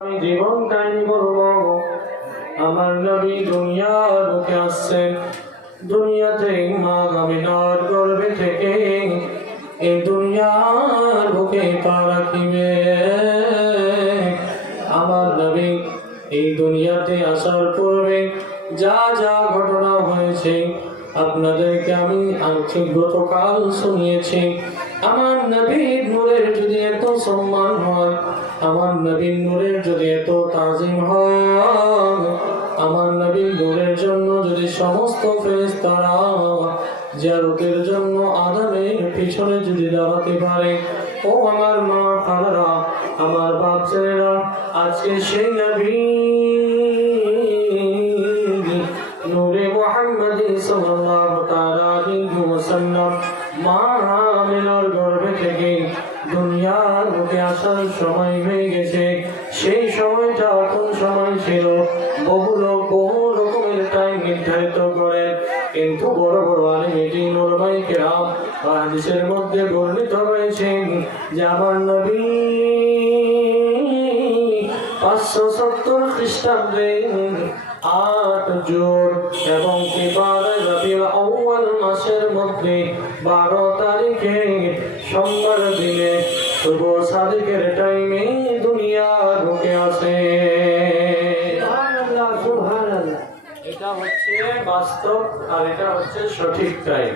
আমি জীবন কাহিনী বলব আমার নবী দুনিয়ার বুকে আসছেন দুনিয়াতে মা গামিনার গর্ভে থেকে এই দুনিয়ার বুকে পা রাখিবে। আমার নবী এই দুনিয়াতে আসার পূর্বে যা যা ঘটনা হয়েছে, আপনাদেরকে আমি আংশিক গতকাল শুনিয়েছি। আমার নবীর নূরের যদি এত সম্মান হয়, আমার নবীর নূরের যদি এত তাজিম হয়, আমার নবীর নূরের জন্য যদি সমস্ত ফেরেশতারা জিয়ারতের জন্য আদামের পিছনে যদি দাঁড়াতে পারে, ও আমার মা খালারা, আমার বাপ ছেলেরা, আজকে সেই নবী ওয়াসাল্লাম মা আমিনার গর্ভে থেকে দুনিয়ার বুকে আসার সময় হয়ে গেছে। সেই সময়টা কোন সময় ছিল। বহু লোক বহু রকমের টাইম নির্ধারিত করে। কিন্তু বড় বড় আলিমিটি নুরবাই কেরাম হাদিসের মধ্যে বর্ণিত রয়েছে যে আমার নবী পাঁচশো সত্তর খ্রিস্টাব্দে আট জোর এবং এবারে সাদিকের টাইমে দুনিয়া ঢুকে আসে। এটা হচ্ছে বাস্তব আর এটা হচ্ছে সঠিক টাইম।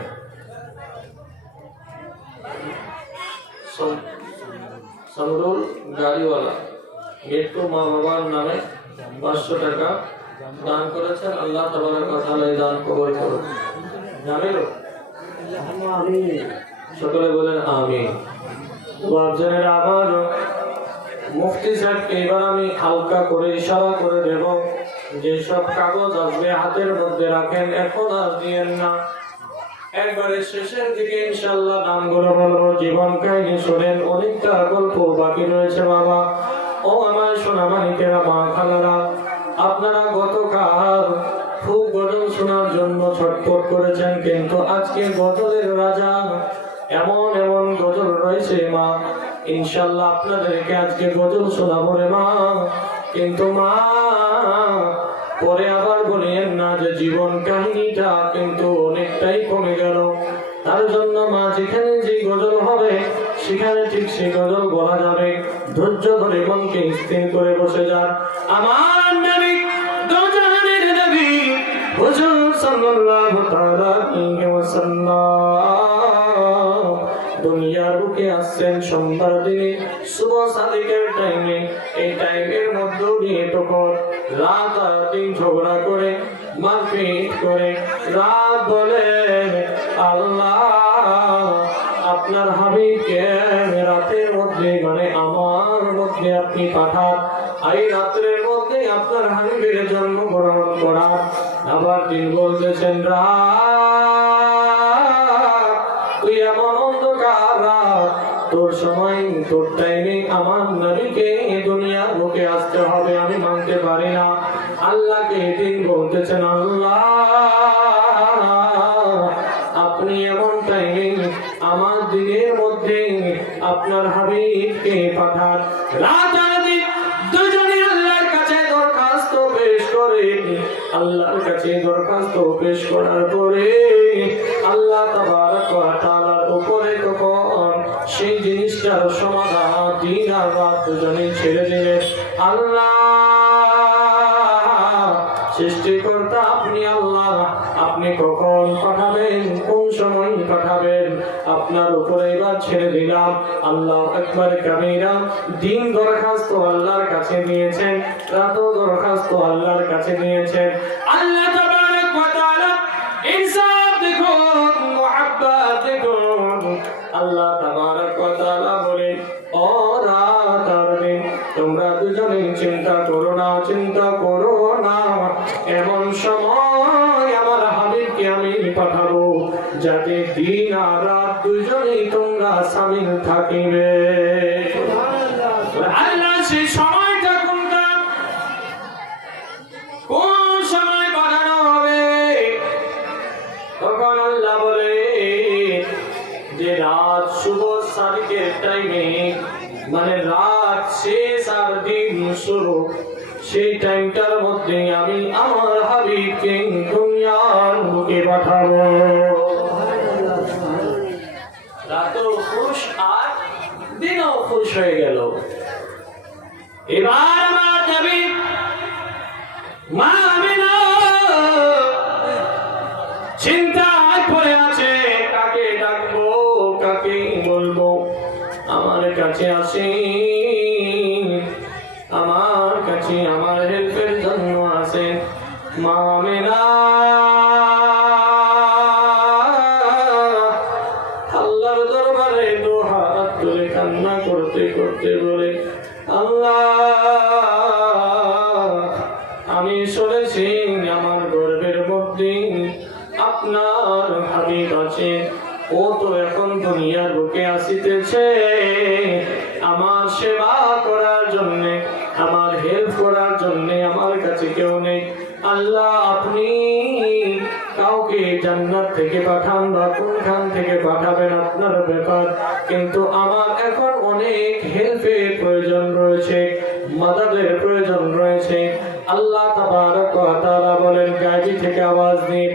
সমরুল গাড়িওয়ালা গেট্টু মা বাবার নামে পাঁচশো টাকা দান করেছেন। আল্লাহ তোমার কথা দান কবর করুন। জানেন সকলে বলেন আমি আমার মুফতি সাহেবকে এবার আমি হালকা করে ইশারা করে দেব, যেসব কাগজ আসবে হাতের মধ্যে রাখেন, এখন আর দিয়েন না। একবারে শেষের দিকে ইনশাল্লাহ নামগুলো বলব। জীবন কাহিনী শোনেন, অনেকটা গল্প বাকি রয়েছে বাবা। ও আমার সোনামানিকেরা মা খালারা, আপনারা গতকাল খুব গজল শোনার জন্য ছটফট করেছেন, কিন্তু আজকে গজলের রাজা এমন এমন গজল রয়েছে মা। ইনশাল্লাহ আপনাদেরকে আজকে গজল শোনাবো রে মা। কিন্তু মা, পরে আবার বলেন না যে জীবন কাহিনীটা কিন্তু অনেকটাই কমে গেল। তার জন্য মা, যেখানে যে গজল হবে, সেখানে ঠিক সেই গজল বলা যাবে। ধৈর্য ধরে মনকে স্থির করে বসে যান। আমার নবী দোজানের নবী হুজুর সাল্লাল্লাহু তাআলা সোমবার দিনে, শুভ সাদিকের টাইমে এই টাইমের মধ্যে দিয়ে তখন রাত দিন ঝগড়া করে, মারপিট করে, রাত বলে আল্লাহ, আপনার হাবিবকে রাতের মধ্যে মানে আমার মধ্যে আপনি পাঠান। এই রাত্রের মধ্যে আপনার হাবিবের জন্মগ্রহণ করা আবার দিন বলতেছেন, রাত তোর সময়, তোর টাইমে আমার নবীকে দুনিয়ার বুকে আসতে হবে, আমি মানতে পারি না। আল্লাহকে দিন বলতেছেন, আল্লাহ, আপনি এমন টাইমে আমার দিনের মধ্যে আপনার হাবিবকে পাঠান। দুজনে আল্লাহর কাছে দরখাস্ত পেশ করার পরে আল্লাহ তাবারক ওয়া সেই জিনিসটার সমাধান দিন আর রাত দুজনে ছেড়ে দিলেন। আল্লাহ, সৃষ্টিকর্তা আপনি আল্লাহ, আপনি কখন পাঠাবেন, কোন সময় পাঠাবেন? আপনার উপরে এবার ছেড়ে দিলাম। আল্লাহ একবার কামিরা দিন দরখাস্ত আল্লাহর কাছে নিয়েছেন রাতও দরখাস্ত আল্লাহর কাছে নিয়েছেন আল্লাহ তোমরা দুজনে চিন্তা করো না, চিন্তা করো না। সময় আমার আমি পাঠাবো, যাতে দিন আর রাত দুজনেই তোমরা সামিল থাকিবে। হেল্পের প্রয়োজন রয়েছে মাদাদের প্রয়োজন রয়েছে। আল্লাহ তাবারক ওয়া তাআলা বলেন গাজী থেকে আওয়াজ দিয়ে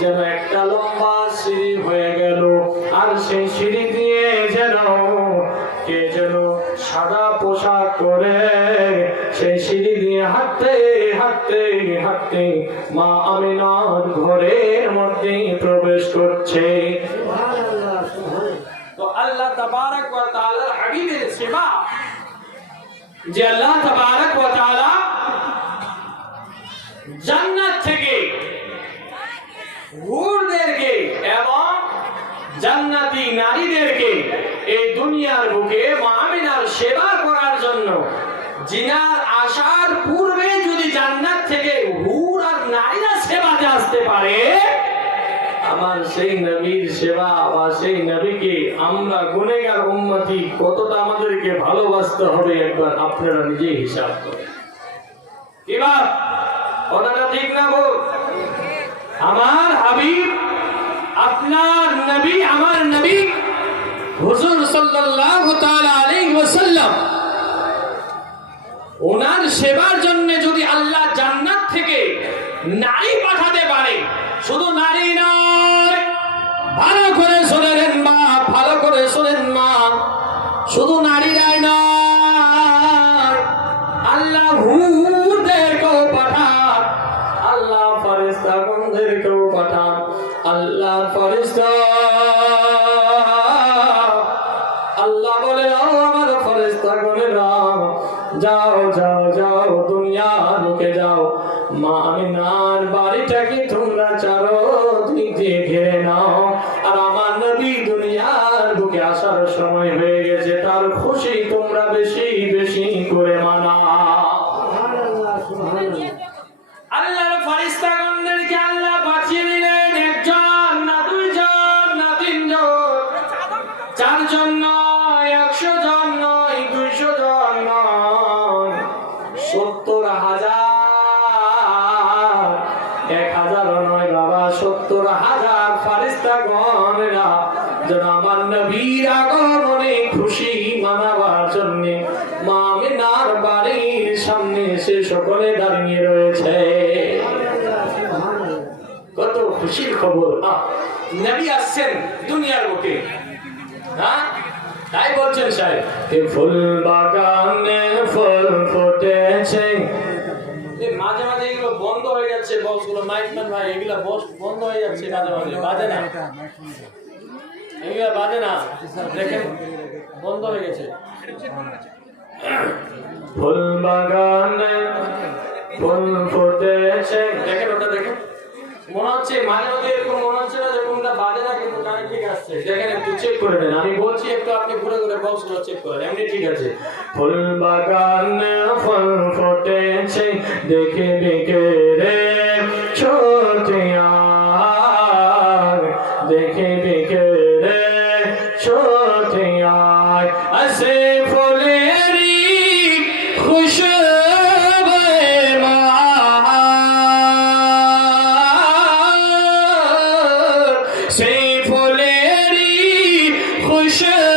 যেন একটা লম্বা সিঁড়ি হয়ে গেল। আর সেই সিঁড়ি দিয়ে যেন কে যেন সাদা পোশাক করে সেই সিঁড়ি দিয়ে হাঁটতে হাঁটতে হাঁটতে মা আমিনার ঘরের মধ্যে প্রবেশ করছে। আল্লাহ তাবারক ওয়া তাআলার হাবিবের সেবা যে আল্লাহ তাবারক ওয়া তাআলা জান্নাত এবং জান্নাতি নারীদেরকে এই দুনিয়ার বুকে মামিনার সেবা করার জন্য। জিনার আসার পূর্বে যদি জান্নাত থেকে হুর আর নারীরা সেবাতে আসতে পারে, আমার সেই নবীর সেবা বা সেই নবীকে আমরা গুনেগার উন্মতি কতটা আমাদেরকে ভালোবাসতে হবে একবার আপনারা নিজে হিসাব করেন। এবার কথাটা ঠিক না বল? আমার হাবিব, আপনার নবী, আমার নবী, হুজুর সাল্লাল্লাহু তাআলা আলাইহি ওয়াসাল্লাম। ওনার সেবার জন্য যদি আল্লাহ জান্নাত থেকে নারী পাঠাতে পারে, শুধু নারী নয়, ভালো করে শোনেন মা, ভালো করে শোনেন মা, শুধু নারীরাই নয়, আল্লাহ হুদেরকেও এ মাঝে মাঝে এগুলো বন্ধ হয়ে যাচ্ছে বক্সগুলো। মাইকম্যান ভাই এগুলো বস বন্ধ হয়ে যাচ্ছে মাঝে মাঝে। বাজে না। এগুলো বাজে না। দেখেন বন্ধ হয়ে গেছে। ফুল বাগানে ফুল ফুটেছে। দেখেন ওটা দেখেন। মনে হচ্ছে মাঝে মাঝে এরকম মনে হচ্ছে না বাজে না কিন্তু কানে ঠিক দেখেন একটু চেক করে নেন। আমি বলছি একটু আপনি ঘুরে ঘুরে বক্সটা চেক করেন এমনি ঠিক আছে। ফুল বাগান ফুল ফুটেছে, দেখে দেখে রে। should.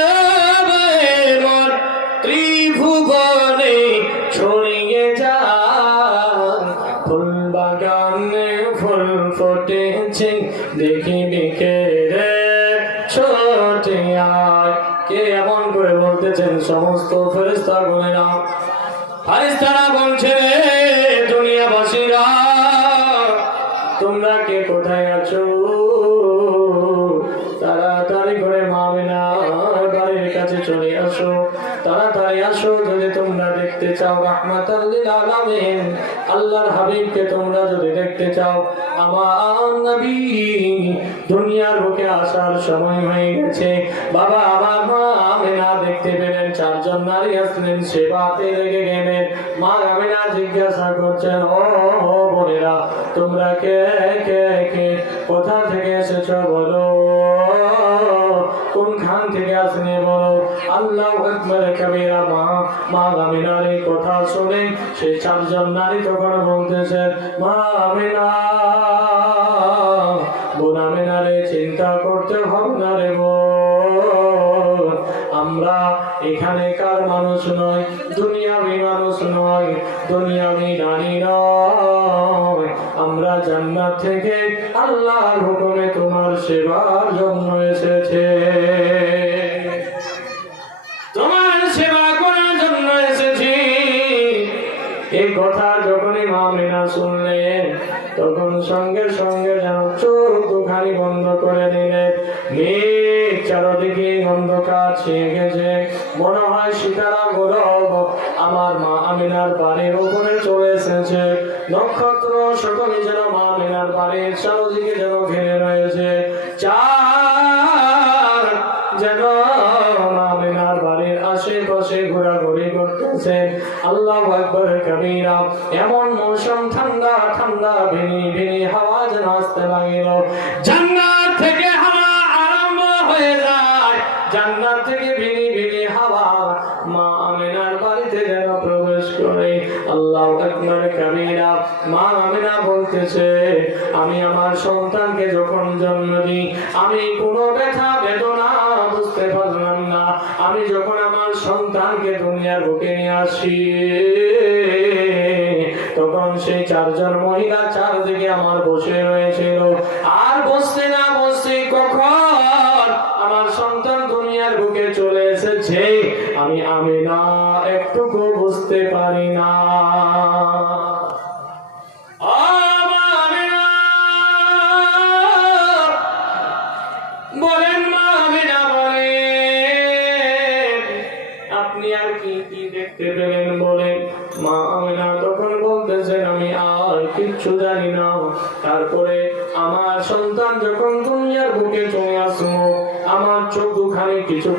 সেবাতে লেগে গেলেন মা আমিনা জিজ্ঞাসা করছেন, ও ও বোনেরা, তোমরা কে কে কে, কোথা থেকে এসেছ বলো? থেকে বলো? আল্লাহ কবিরা মা মা আমিনার এই কথা শুনে চারজন নারী তখন মা আমিনা বোন আমিনারে চিন্তা করতে হবে না রে বোন আমরা এখানেকার মানুষ নয়, দুনিয়াবি মানুষ নয়, দুনিয়াবি নারী নয়। আমরা জান্নাত থেকে আল্লাহর হুকুমে তোমার সেবার জন্য এসেছে। তোমার সেবা করার জন্য এসেছি। তখন সঙ্গে সঙ্গে যেন চোখ দুখানি বন্ধ করে নিলেন। মেঘ চারদিকে অন্ধকার ছেয়ে গেছে। মনে হয় সীতারা গৌরব আমার মা আমিনার বাড়ির উপরে চলে এসেছে। নক্ষত্র সকলে যেন মা আমিনার বাড়ির চারদিকে যেন ঘিরে রয়েছে। চার যেন আমিনার বাড়ির আশেপাশে ঘোরাঘুরি করতেছে। আল্লাহ আকবর, কবিরা। এমন মৌসুম ঠান্ডা ঠান্ডা, ভিনি ভিনি হাওয়া যেন আসতে লাগিল। সেই চারজন মহিলা চারদিকে আমার বসে রয়েছিল। আর বসতে না বসতে কখন আমার সন্তান দুনিয়ার বুকে চলে এসেছে? আমি আমি না একটুকু বুঝতে পারি না।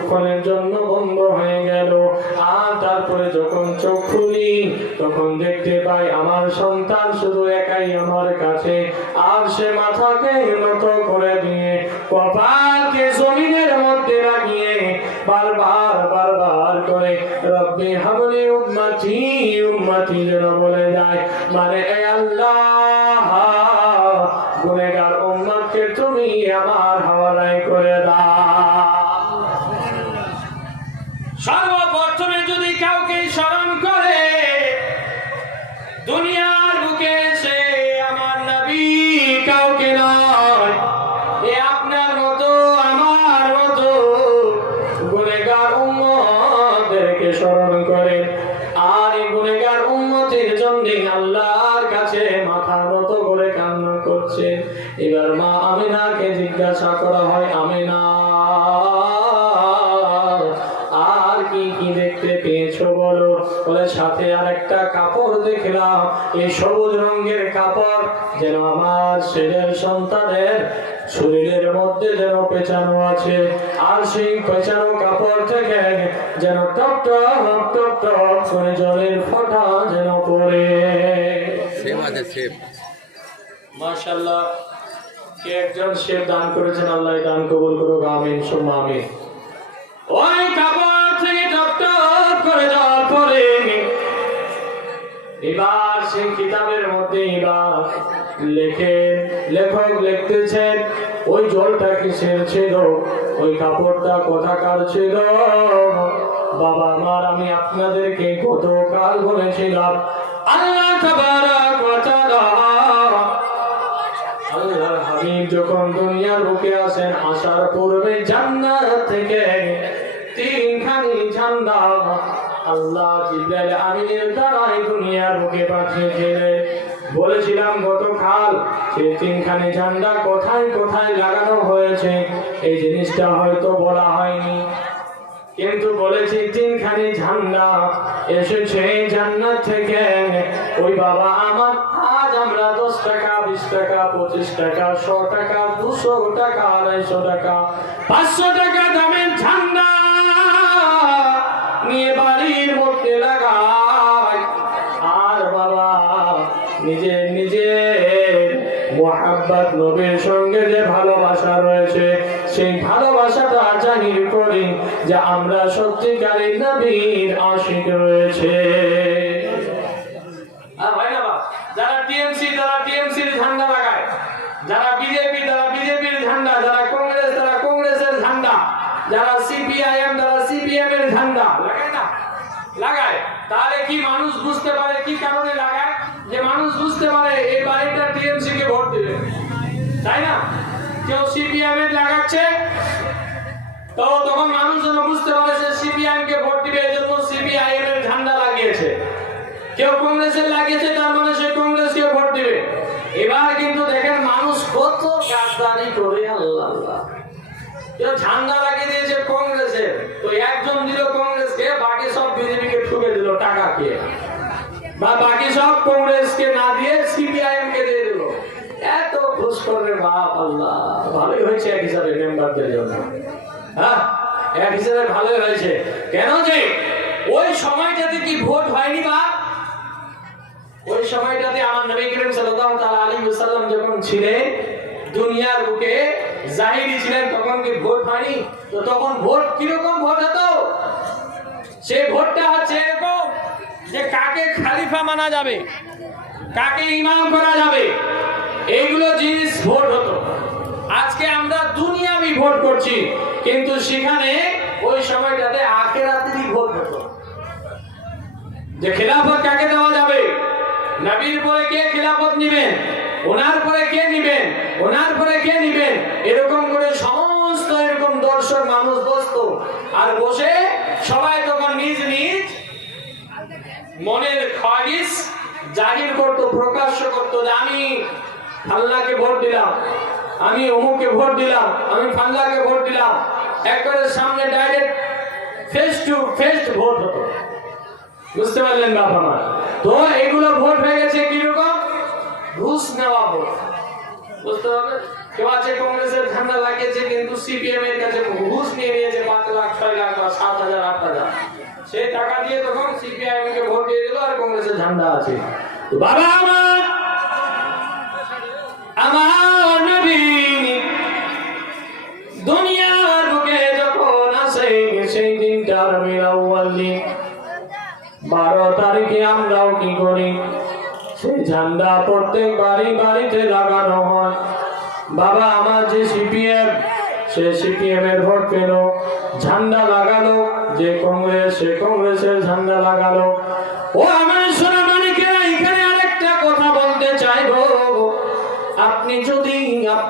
কিছুক্ষণের জন্য বন্ধ হয়ে গেল। আর তারপরে যখন চোখ খুলি, তখন দেখতে পাই আমার সন্তান শুধু একাই আমার কাছে। আর সে মাথাকে নত করে দিয়ে কপালকে জমিনের মধ্যে লাগিয়ে বারবার বারবার করে রব্বি হাবলি উম্মতি উম্মতি যেন বলে যায়। মানে এ আল্লাহ এই সবুজ রঙের কাপড় যেন আমার ছেলের সন্তানের শরীরের মধ্যে যেন পেঁচানো আছে। আর সেই পেঁচানো কাপড় থেকে যেন টপ টপ টপ টপ করে জলের ফোঁটা যেন পড়ে। মাশাল্লাহ কে একজন শেফ দান করেছেন আল্লাহ দান কবুল করুক আমিন সুম্মা আমিন। ওই কাপড় থেকে টপ টপ করে জল পড়ে এবার সেই কিতাবের মধ্যে এবার লেখে, লেখক লিখতেছেন, ওই জলটা কিসের ছিল? ওই কাপড়টা কোথাকার ছিল? বাবা আমার, আমি আপনাদেরকে গতকাল বলেছিলাম, আল্লাহ তাবারাক হাবিব যখন দুনিয়ার বুকে আসেন, আসার পূর্বে জান্নাত থেকে তিনখানি ঝান্ডা আল্লাহ জিব্রাইল আমিনের দ্বারাই দুনিয়ার বুকে পাঠিয়েছিলেন। বলেছিলাম, গতকাল সেই তিনখানি ঝান্ডা কোথায় কোথায় লাগানো হয়েছে, এই জিনিসটা হয়তো বলা হয়নি। কিন্তু বলেছি, তিনখানি ঝান্ডা এসেছে জান্নাত থেকে। ওই বাবা আমার, আজ আমরা দশ টাকা, বিশ টাকা, পঁচিশ টাকা, শ টাকা, দুশো টাকা, আড়াইশো টাকা, পাঁচশো টাকা দামের মোহাব্বত নবীর সঙ্গে যে ভালোবাসা রয়েছে, সেই ভালোবাসাটা জাহির করি যে আমরা সত্যিকারী নবীর আশিক রয়েছে। হয় ঝান্ডা লাগায়, যারা বিজেপি বিজেপির ঝান্ডা, যারা কংগ্রেস কংগ্রেসের ঝান্ডা, যারা এর ঝান্ডা, লাগায় না? লাগায়। তাহলে কি মানুষ বুঝতে পারে কি কারণে লাগায়? তো তখন মানুষ যেন বুঝতে পারে যে সিপিআইএম কে ভোট দিবে এই জন্য সিপিআইএম এর ঝান্ডা লাগিয়েছে। কেউ কংগ্রেসের লাগিয়েছে, তার মানে সে কংগ্রেসকে ভোট দিবে। এবার কিন্তু দেখেন মানুষ কত গাদ্দারি করে, আল্লাহ কেউ ঝান্ডা লাগিয়ে দিয়েছে কংগ্রেসের। তো একজন দিল কংগ্রেসকে, বাকি সব বিজেপিকে ঠুকে দিল, টাকা খেয়ে। বা বাকি সব কংগ্রেসকে না দিয়ে সিপিআইএম কে দিয়ে দিল। এত ঘুষ করে বাপ আল্লাহ। ভালোই হয়েছে এক হিসাবে মেম্বারদের জন্য। হ্যাঁ? তখন ভোট কীরকম ভোট হতো? সে ভোটটা হচ্ছে এরকম যে কাকে খালিফা মানা যাবে, কাকে ইমাম করা যাবে, এইগুলো জিনিস ভোট হতো। আজকে আমরা দুনিয়াবি ভোট করছি, কিন্তু সেখানে ওই সময়টাতে আখেরাতেরই ভোট হতো। যে খেলাফত কাকে দেওয়া যাবে? নবীর পরে কে খেলাফত নিবেন? ওনার পরে কে নিবেন? ওনার পরে কে নিবেন? এরকম করে সমস্ত এরকম দর্শক মানুষ বসতো। আর বসে সবাই তখন নিজ নিজ মনের খারিস জাহির করত, প্রকাশ্য করতো যে আমি আল্লাহকে ভোট দিলাম। আমি অমুককে ভোট দিলাম, আমি ফাল্লাকে ভোট দিলাম। একবারে সামনে direct face to face vote হতো। বুঝতে পারলেন বাবা মা তো এগুলো ভোট হয়ে গেছে কীরকম? ঘুষ নেওয়া ভোট। বুঝতে পারবেন কেউ আছে কংগ্রেসের ঝান্ডা লাগিয়েছে, কিন্তু সিপিএম এর কাছে ঘুষ নিয়ে নিয়েছে পাঁচ লাখ, ছয় লাখ বা সাত হাজার, আট হাজার। সেই টাকা দিয়ে তখন সিপিআইএম কে ভোট দিয়ে দিল আর কংগ্রেসের ঝান্ডা আছে। বাবা আমার বারো তারিখে আমরাও কি করি? সেই ঝান্ডা প্রত্যেক বাড়ি বাড়িতে লাগানো হয়। বাবা, আমার যে সিপিএম, সে সিপিএম এর ভোট পেল। ঝান্ডা লাগালো, যে কংগ্রেস, সে কংগ্রেসের ঝান্ডা লাগালো।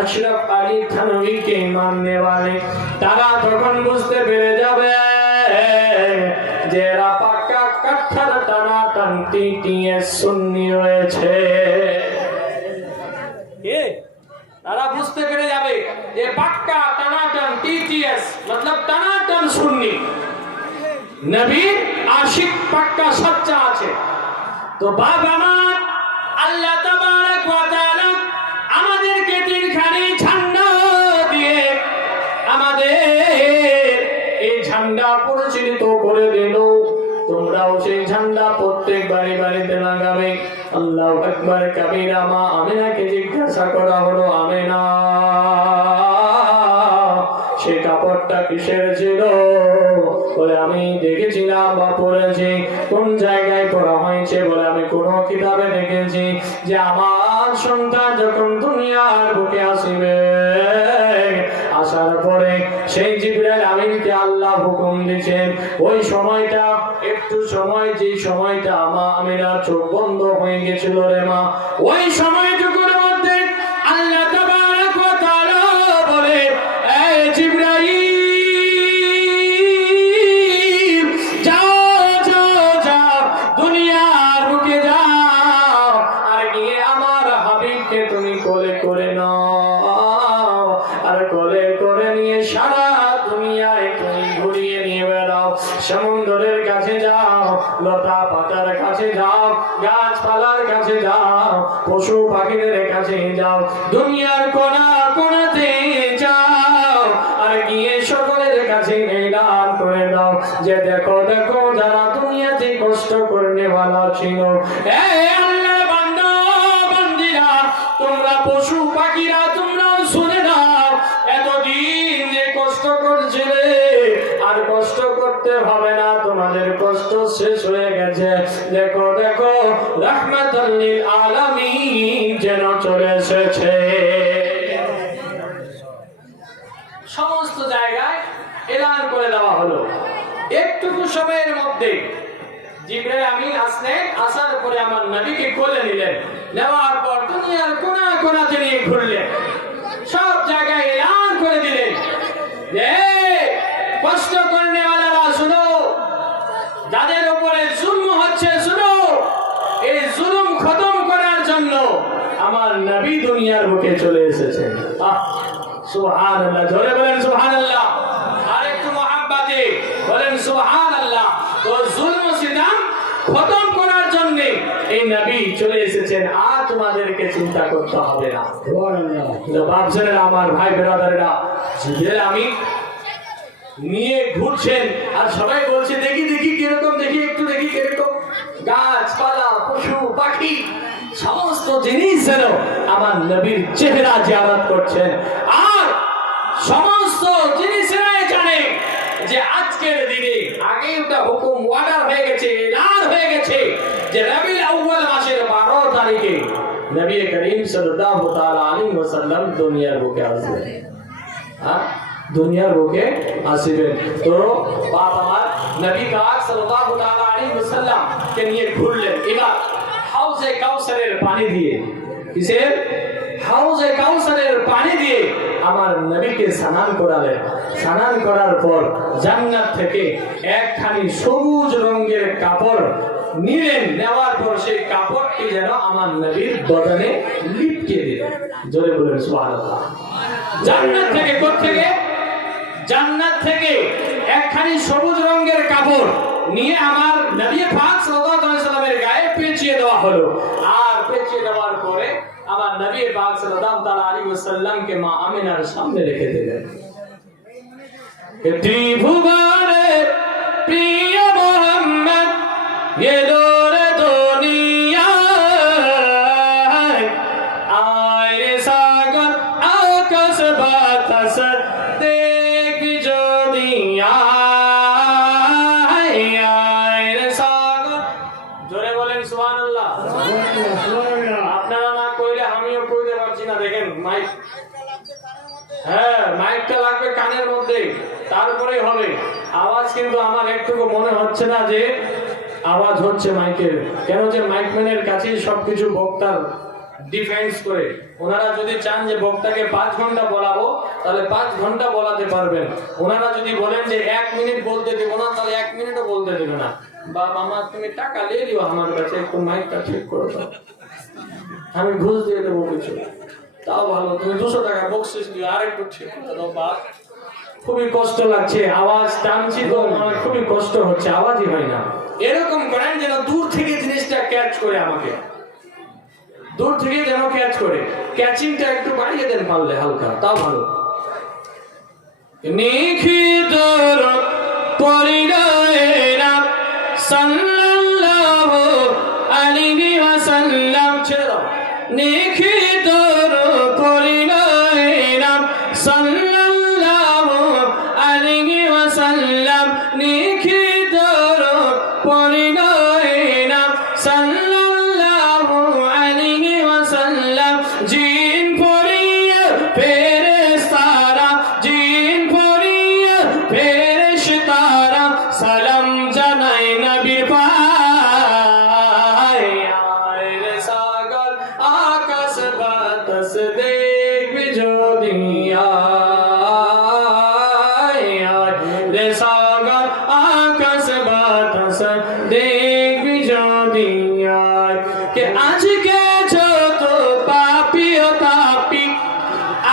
अशरफ আলী থানভীকে মাননে वाले তারা তখন বুঝতে পেরে যাবে যে এরা পাক্কা কাঠার টানা টানতি টিয়ে সুন্নি রয়েছে কে তারা বুঝতে পেরে যাবে যে পাক্কা টানাটান টিটিএস মতলব টানাটান সুন্নি নবীর আশিক পাক্কা সচ্চা আছে তো বাপ আমার আল্লাহ তাবারক ওয়া তাআলা তিনখানি ঝান্ডা দিয়ে আমাদের এই ঝান্ডা পরিচালিত করে দিল। তোমরাও সেই ঝান্ডা প্রত্যেক বাড়ি বাড়িতে লাগাবে। আল্লাহ একবার কাবিরা মা আমিনাকে জিজ্ঞাসা করা হলো, আমিনা। সে কাপড়টা কিসের ছিল? বলে, আমি দেখেছিলাম বা পড়েছি কোন জায়গায় পড়া হয়েছে বলে আমি কোন কিতাবে দেখেছি যে আমার সন্তান যখন দুনিয়ার বুকে আসিবে, আসার পরে সেই জিবরাইল আমিনকে আল্লাহ হুকুম দিয়েছেন ওই সময়টা একটু সময় যে সময়টা মা আমিনার চোখ বন্ধ হয়ে গেছিল রে মা, ওই সময়টুকুর করতে হবে না, তোমাদের কষ্ট শেষ হয়ে গেছে। দেখো দেখো রহমাতুল্লিল আলামিন যেন চলে এসেছে। সমস্ত জায়গায় এলান করে দেওয়া হলো। একটুকু সময়ের মধ্যে জিব্রাইল আমিন আসলেন, আসার পরে আমার নবীকে কোলে নিলেন। নেওয়ার পর দুনিয়ার কোনা কোনাতে নিয়ে ঘুরলেন সব জায়গায় এলান করে দিলেন যে কষ্ট করনে वालाরা শুনো যাদের উপরে জুলম হচ্ছে শুনো এই জুলুম খতম করার জন্য আমার নবী দুনিয়ার বুকে চলে এসেছেন আহ সুবহানাল্লাহ জোরে বলেন সুবহানাল্লাহ। আর একটু মহাব্বতে বলেন সুবহানাল্লাহ তো জুলম সিদাম খতম করার জন্য এই নবী চলে এসেছেন আর তোমাদেরকে চিন্তা করতে হবে না। বাপজনেরা আমার ভাই বেরাদারেরা জিব্রাইল আমি নিয়ে ঘুরছেন আর সবাই বলছে দেখি দেখি কীরকম দেখি একটু দেখি কীরকম গাছপালা পশু পাখি। সমস্ত জিনিস যেন আমার নবীর চেহারা জিয়ারত করছেন আর সমস্ত জিনিসেরাই জানে যে আজকের দিনে আগে ওটা হুকুম ওয়ার্ডার হয়ে গেছে, এলান হয়ে গেছে যে রবিল আউয়াল মাসের বারো তারিখে নবী করিম সাল্লাল্লাহু তাআলা আলাইহি ওয়াসাল্লাম দুনিয়ার বুকে আসবেন হ্যাঁ? দুনিয়ার বুকে আসিবেন তো বাপ আমার নবী পাক সাল্লাল্লাহু তাআলা আলাইহি ওয়াসাল্লাম কে নিয়ে ঘুরলেন। এবার কাউসারের পানি দিয়ে। কিসের? হাউজে কাউসারের পানি দিয়ে আমার নবীকে স্নান করালেন। স্নান করার পর জান্নাত থেকে একখানি সবুজ রঙের কাপড় নিলেন নেওয়ার পর সেই কাপড়টি যেন আমার নবীর বদনে লিপকে দিলেন জোরে বলেন, সুবহানাল্লাহ। জান্নাত থেকে থেকে জান্নাত থেকে একখানি সবুজ রঙের কাপড় নিয়ে আমার নবী পাক সাল্লাল্লাহু আলাইহি গায়ে পেঁচিয়ে দেওয়া হলো। আর পেঁচিয়ে দেওয়ার পরে আমার নবী পাক সাল্লাল্লাহু আলাইহি ওয়াসাল্লামকে মা আমিনার সামনে রেখে দিলেন। ত্রিভুবনে প্রিয় মোহাম্মদ, এলো না দেখেন মাইক হ্যাঁ মাইকটা লাগবে কানের মধ্যে তারপরে হবে। আওয়াজ কিন্তু আমার একটুকু মনে হচ্ছে না যে আওয়াজ হচ্ছে মাইকের কেন যে মাইকম্যানের কাছেই সবকিছু বক্তার ডিফেন্স করে। ওনারা যদি চান যে বক্তাকে পাঁচ ঘণ্টা বলাবো তাহলে পাঁচ ঘণ্টা বলাতে পারবেন। ওনারা যদি বলেন যে এক মিনিট বলতে দেবো না তাহলে এক মিনিটও বলতে দেবে না। বা মামা তুমি টাকা নিয়ে দিও আমার কাছে একটু মাইকটা ঠিক করে দাও। আমি ঘুষ দিয়ে দেবো কিছু। তাও ভালো, তুমি দুশো টাকা বকশিস দিও আর ঠিক বাপ। খুবই কষ্ট লাগছে, আওয়াজ টানছি তো আমার খুবই কষ্ট হচ্ছে, আওয়াজই হয় না। এরকম করেন যেন দূর থেকে জিনিসটা ক্যাচ করে আমাকে। দূর থেকে যেন ক্যাচ করে। ক্যাচিংটা একটু বাড়িয়ে দেন পারলে হালকা, তাও ভালো। নিখিত পরিণয়না সাল্লাল্লাহু আলাইহি ওয়াসাল্লাম, ছেড়ে দাও। নিখিত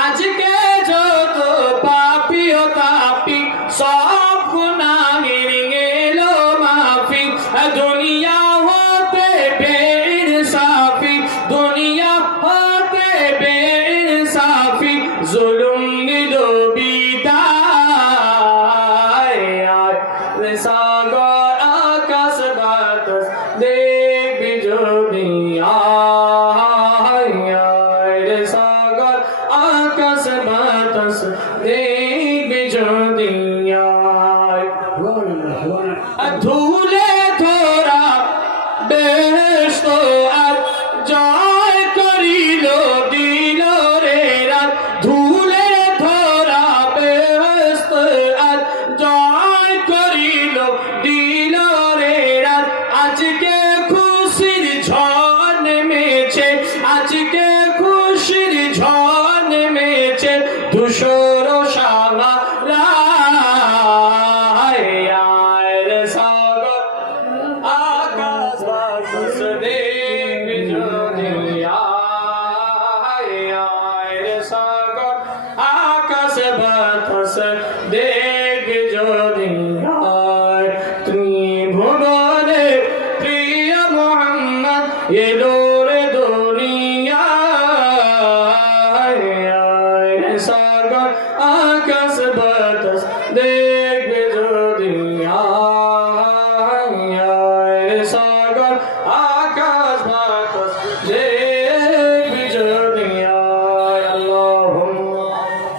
আজকে যত